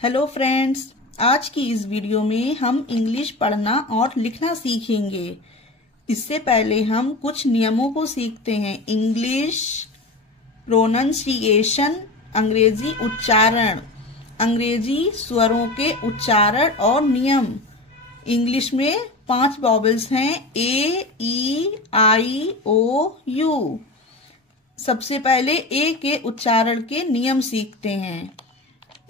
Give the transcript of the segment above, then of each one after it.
Hello friends, आज की इस वीडियो में हम इंग्लिश पढ़ना और लिखना सीखेंगे। इससे पहले हम कुछ नियमों को सीखते हैं। इंग्लिश प्रोनंसिएशन, अंग्रेजी उच्चारण, अंग्रेजी स्वरों के उच्चारण और नियम। इंग्लिश में 5 वॉवेल्स हैं, ए, ई, आई, ओ, यू। सबसे पहले ए के उच्चारण के नियम सीखते हैं।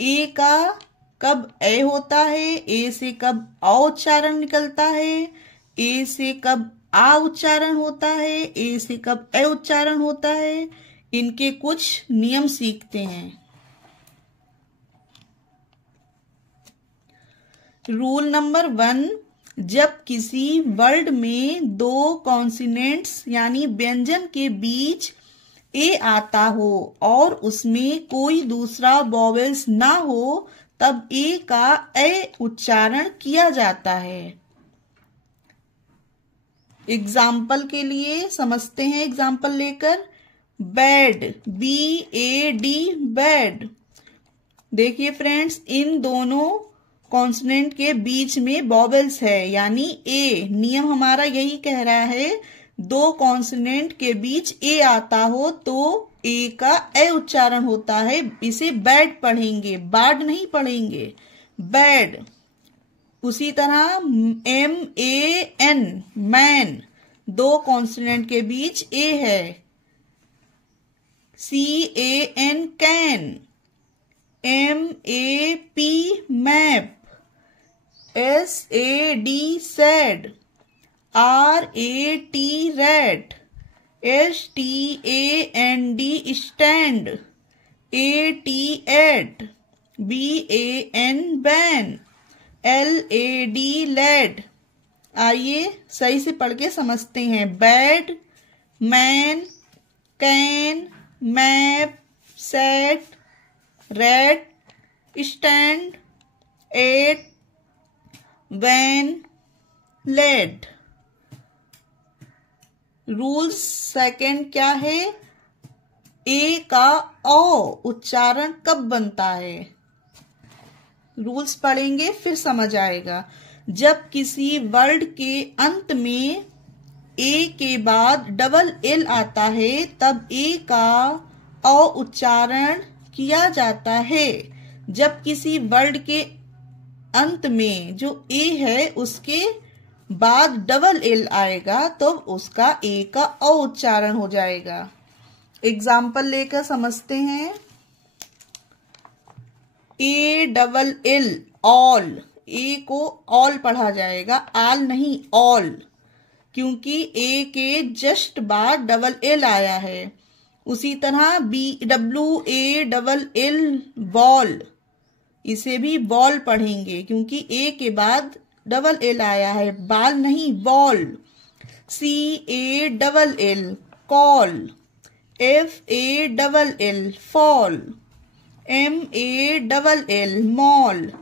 ए का कब ए होता है, ए से कब अ उच्चारण निकलता है, ए से कब आ उच्चारण होता है, ए से कब ए उच्चारण होता है, इनके कुछ नियम सीखते हैं। रूल नंबर 1, जब किसी वर्ड में 2 कॉन्सिनेंट्स यानी व्यंजन के बीच ए आता हो और उसमें कोई दूसरा वॉवेल्स ना हो, तब ए का ए उच्चारण किया जाता है। एग्जाम्पल के लिए समझते हैं, एग्जाम्पल लेकर। Bad, BAD, bad. देखिए फ्रेंड्स, इन दोनों कॉन्सोनेंट के बीच में वॉवेल्स है, यानी ए। नियम हमारा यही कह रहा है, 2 कॉन्सोनेंट के बीच ए आता हो तो ए का ए उच्चारण होता है। इसे बैड पढ़ेंगे, बाड नहीं पढ़ेंगे, बैड। उसी तरह MAN, मैन, 2 कॉन्सोनेंट के बीच ए है। CAN, can. MAP, map. SAD, sad. RAT, rat. STAND, stand. AT, at. BAN, ban. LAD, lad. आइए सही से पढ़ के समझते हैं। Bad, man, can, map, set, rat, stand, at, van, led. Rule second क्या है? ए का ओ उच्चारण कब बनता है? रूल्स पढ़ेंगे फिर समझ आएगा। जब किसी वर्ड के अंत में ए के बाद डबल एल आता है, तब ए का ओ उच्चारण किया जाता है। जब किसी वर्ड के अंत में जो ए है उसके बाद डबल एल आएगा तो उसका ए का अ उच्चारण हो जाएगा। एग्जाम्पल लेकर समझते हैं। ALL, all. ए को ऑल पढ़ा जाएगा, आल नहीं, ऑल, क्योंकि ए के जस्ट बाद डबल एल आया है। उसी तरह WALL, बॉल। इसे भी बॉल पढ़ेंगे क्योंकि ए के बाद डबल एल आया है, बाल नहीं, ball. CALL, call. FALL, fall. MALL, mall.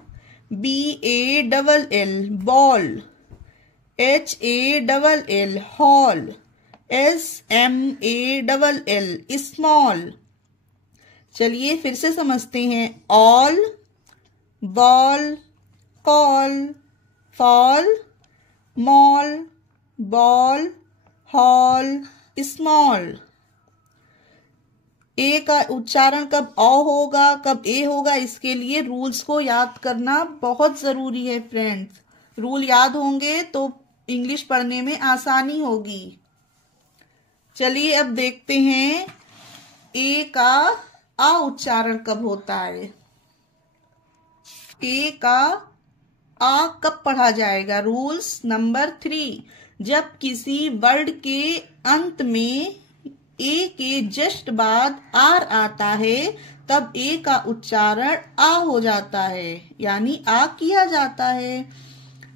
BALL, ball. HALL, hall. SMALL, small. चलिए फिर से समझते हैं। All, ball, call, fall, mall, ball, hall, small. A का उच्चारण कब अ होगा, कब ए होगा, इसके लिए रूल्स को याद करना बहुत जरूरी है फ्रेंड्स। रूल याद होंगे तो इंग्लिश पढ़ने में आसानी होगी। चलिए अब देखते हैं ए का आ उच्चारण कब होता है। ए का आ कब पढ़ा जाएगा? रूल्स नंबर 3, जब किसी वर्ड के अंत में ए के जस्ट बाद आर आता है, तब ए का उच्चारण आ हो जाता है, यानी आ किया जाता है।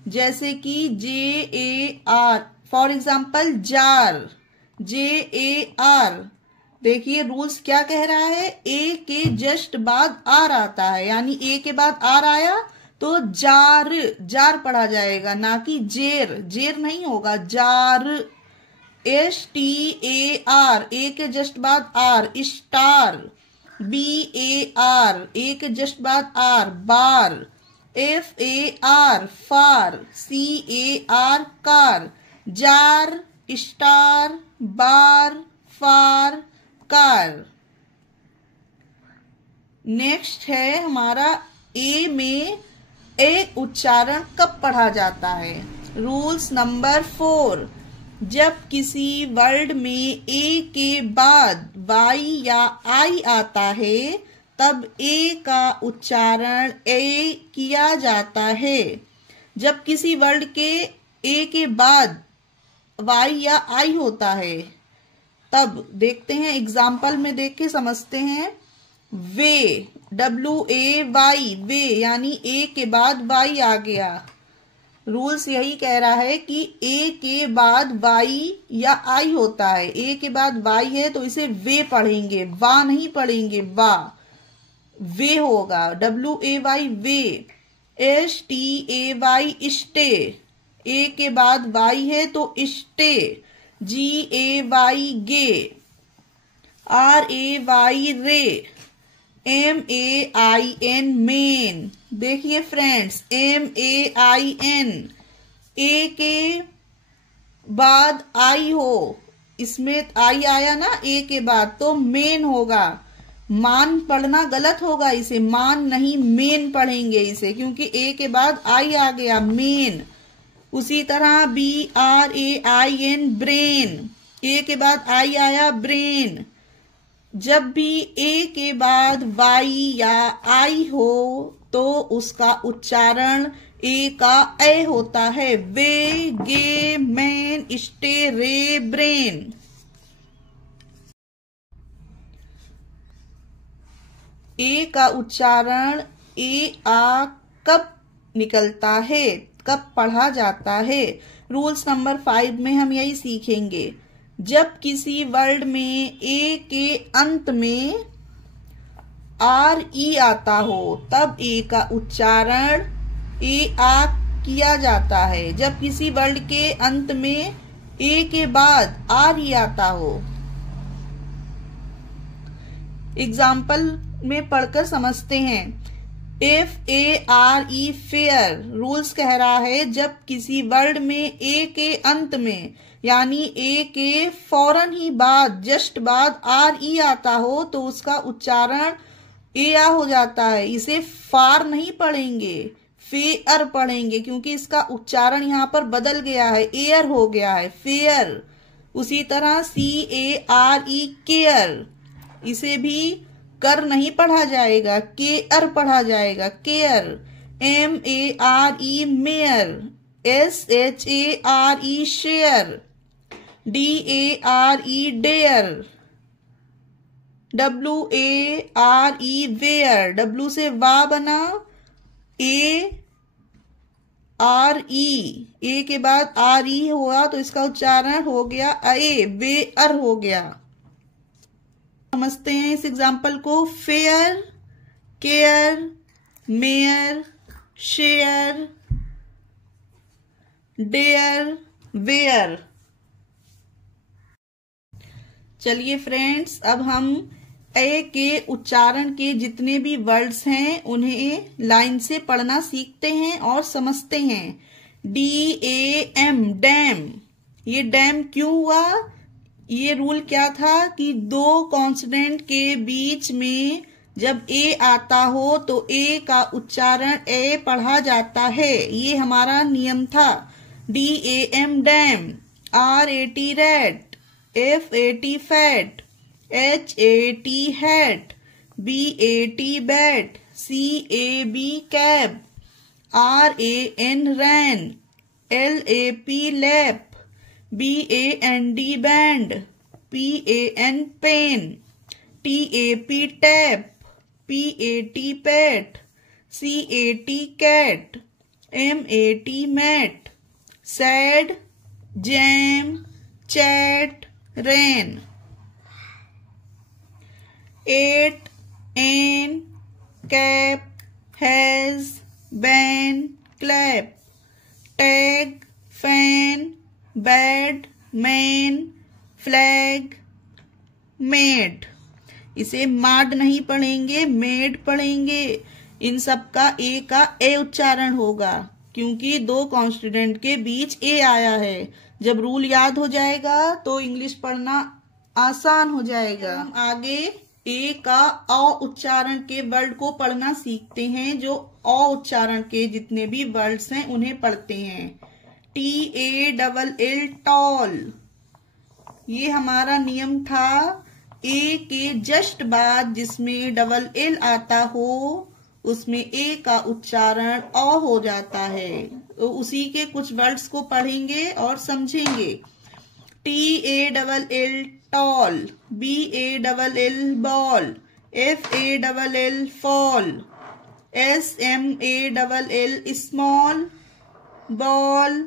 जैसे कि JAR, for example jar, JAR। देखिए रूल्स क्या कह रहा है, ए के जस्ट बाद आर आता है, यानी ए के बाद आर आया तो जार, जार पढ़ा जाएगा, ना कि जेर, जेर नहीं होगा, जार। STAR, ए के जस्ट बाद आर, स्टार। BAR, ए के जस्ट बाद R, bar. FAR, far. CAR, car. Jar, star, bar, far, car. Next है हमारा ए में ए उच्चारण कब पढ़ा जाता है। रूल्स नंबर 4, जब किसी वर्ड में ए के बाद वाई या आई आता है तब ए का उच्चारण ए किया जाता है। जब किसी वर्ड के ए के बाद वाई या आई होता है तब देखते हैं, एग्जाम्पल में देख के समझते हैं। वे, WAY, वे, यानी ए के बाद वाई आ गया। रूल्स यही कह रहा है कि ए के बाद वाई या आई होता है। ए के बाद वाई है तो इसे वे पढ़ेंगे, वा नहीं पढ़ेंगे, वा। वे होगा, WAY, वे। STAY, स्टे, ए के बाद वाई है तो स्टे। GAY, गे। RAY, रे। MAIN, main. देखिए फ्रेंड्स, MAIN, ए के बाद आई हो, इसमें आई आया ना ए के बाद, तो मेन होगा। मान पढ़ना गलत होगा, इसे मान नहीं मेन पढ़ेंगे इसे, क्योंकि ए के बाद आई आ गया, मेन। उसी तरह BRAIN, ब्रेन, ए के बाद आई आया, ब्रेन। जब भी ए के बाद वाई या आई हो तो उसका उच्चारण ए का ए होता है। वे, गे, मैन, स्टे, रे, ब्रेन। ए का उच्चारण ए आ कब निकलता है, कब पढ़ा जाता है। रूल्स नंबर 5 में हम यही सीखेंगे। जब किसी वर्ड में ए के अंत में RE आता हो तब ए का उच्चारण ए आ किया जाता है। जब किसी वर्ड के अंत में ए के बाद RE आता हो। एग्जाम्पल में पढ़कर समझते हैं। FARE, fair. रूल्स कह रहा है जब किसी वर्ड में ए के अंत में यानी ए के फौरन ही बाद, जस्ट बाद RE आता हो तो उसका उच्चारण ए आ हो जाता है। इसे फार नहीं पढ़ेंगे, फेयर पढ़ेंगे, क्योंकि इसका उच्चारण यहाँ पर बदल गया है, एयर हो गया है, फेयर। उसी तरह CARE, केयर, इसे भी कर नहीं पढ़ा जाएगा, केयर पढ़ा जाएगा, care. MARE, mare. SHARE, share. DARE, dare. WARE, ware. W से वा बना, ARE, ए के बाद RE हुआ तो इसका उच्चारण हो गया ए, वेयर हो गया। समझते हैं इस एग्जाम्पल को। Fare, care, mare, share, dare, ware. चलिए फ्रेंड्स, अब हम ए के उच्चारण के जितने भी वर्ड्स हैं उन्हें लाइन से पढ़ना सीखते हैं और समझते हैं। DAM, dam. ये डैम क्यों हुआ? ये रूल क्या था कि दो कॉन्सोनेंट के बीच में जब ए आता हो तो ए का उच्चारण ए पढ़ा जाता है। ये हमारा नियम था। DAM, dam. RAT, rat. FAT, fat. HAT, hat. BAT, bat. CAB, cab. RAN, ran. LAP, lap. BAND, band. PAN, pan. TAP, tap. PAT, pat. CAT, cat. MAT, mat. Sad, jam, chat, ran. 8, an, cap, has, ban, clap. Tag, fan, bad, man, flag, mad. इसे माड नहीं पढ़ेंगे, made पढ़ेंगे। इन सब का ए उच्चारण होगा क्योंकि दो कॉन्स्टिट्यूएंट के बीच ए आया है। जब रूल याद हो जाएगा तो इंग्लिश पढ़ना आसान हो जाएगा। हम आगे ए का अ उच्चारण के वर्ड को पढ़ना सीखते हैं। जो अ उच्चारण के जितने भी वर्ड्स हैं उन्हें पढ़ते हैं। TALL टॉल, ये हमारा नियम था। ए के जस्ट बाद जिसमें डबल एल आता हो उसमें ए का उच्चारण अ हो जाता है। तो उसी के कुछ वर्ड्स को पढ़ेंगे और समझेंगे। TALL tall, BALL ball, FALL fall, SMALL small, ball,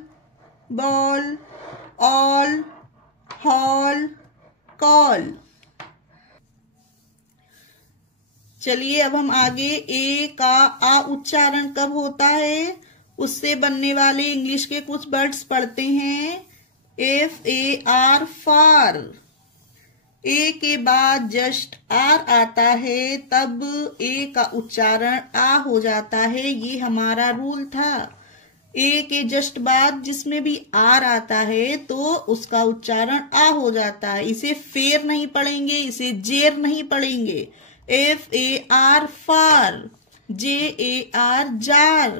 ball, all, hall, call. चलिए अब हम आगे ए का आ उच्चारण कब होता है उससे बनने वाले इंग्लिश के कुछ वर्ड्स पढ़ते हैं। FAR फार, ए के बाद जस्ट आर आता है तब ए का उच्चारण आ हो जाता है। ये हमारा रूल था। ए के जस्ट बाद जिसमें भी आर आता है तो उसका उच्चारण आ हो जाता है। इसे फेर नहीं पढ़ेंगे, इसे जेर नहीं पढ़ेंगे। FAR far, JAR jar,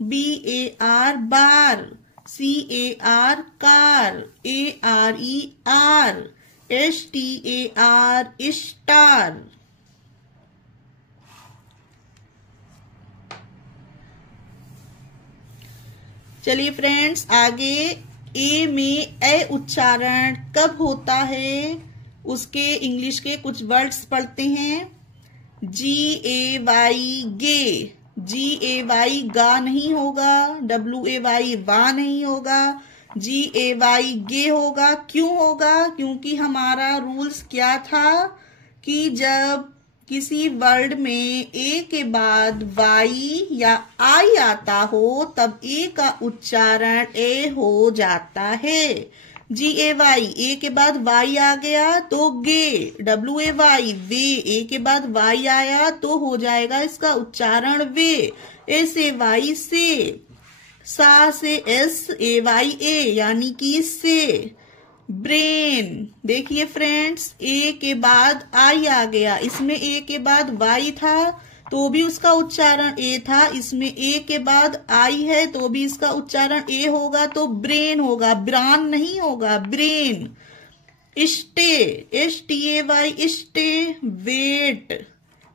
BAR bar, CAR car, ARE are, STAR star. चलिए फ्रेंड्स आगे ए में ए उच्चारण कब होता है उसके इंग्लिश के कुछ वर्ड्स पढ़ते हैं। GAY गे, GAY गा नहीं होगा, WAY वा नहीं होगा, GAY गे होगा। क्यों होगा? क्योंकि हमारा रूल्स क्या था कि जब किसी वर्ड में ए के बाद वाई या आई आता हो तब ए का उच्चारण ए हो जाता है। GAY, ए के बाद वाई आ गया तो गे। WAY वे, ए के बाद वाई आया तो हो जाएगा इसका उच्चारण वे। SAY से, सा से SAYA यानी कि से। ब्रेन, देखिए फ्रेंड्स ए के बाद आई आ गया, इसमें ए के बाद वाई था तो भी उसका उच्चारण ए था, इसमें ए के बाद आई है तो भी इसका उच्चारण ए होगा तो ब्रेन होगा, ब्रान नहीं होगा, brain. Stay, STAY stay. Wait,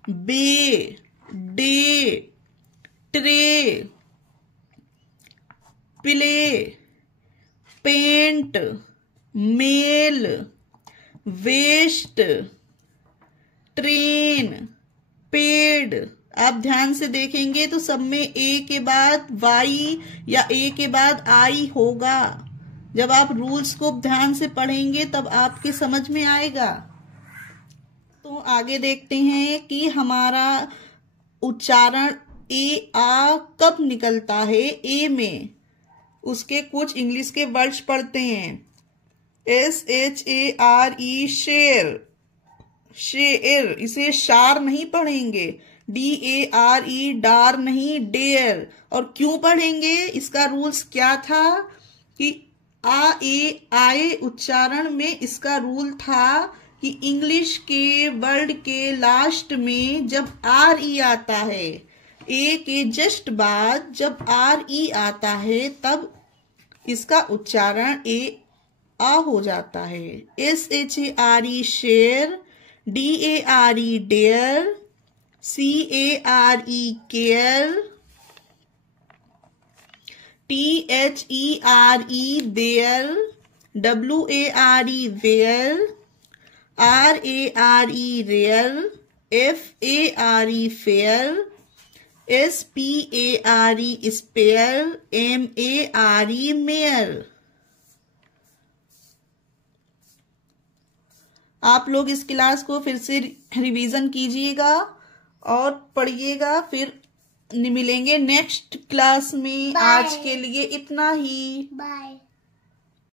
bay, day, tray, play, paint, mail, waste, train, paid. आप ध्यान से देखेंगे तो सब में ए के बाद वाई या ए के बाद आई होगा। जब आप रूल्स को ध्यान से पढ़ेंगे तब आपके समझ में आएगा। तो आगे देखते हैं कि हमारा उच्चारण ए आ कब निकलता है ए में। उसके कुछ इंग्लिश के वर्ड्स पढ़ते हैं। SHARE शेर, शेर, इसे शार नहीं पढ़ेंगे। DARE डार नहीं, डेयर। और क्यों पढ़ेंगे? इसका रूल्स क्या था कि आए उच्चारण में इसका रूल था कि इंग्लिश के वर्ड के लास्ट में जब RE आता है, ए के जस्ट बाद जब RE आता है तब इसका उच्चारण ए आ हो जाता है। SHARE share, DARE dare, CARE care, THERE there, WARE ware, RARE rare, FARE fare, SPARE spare, MARE mare. आप लोग इस क्लास को फिर से रिवीजन कीजिएगा और पढ़िएगा। फिर मिलेंगे नेक्स्ट क्लास में। आज के लिए इतना ही। बाय।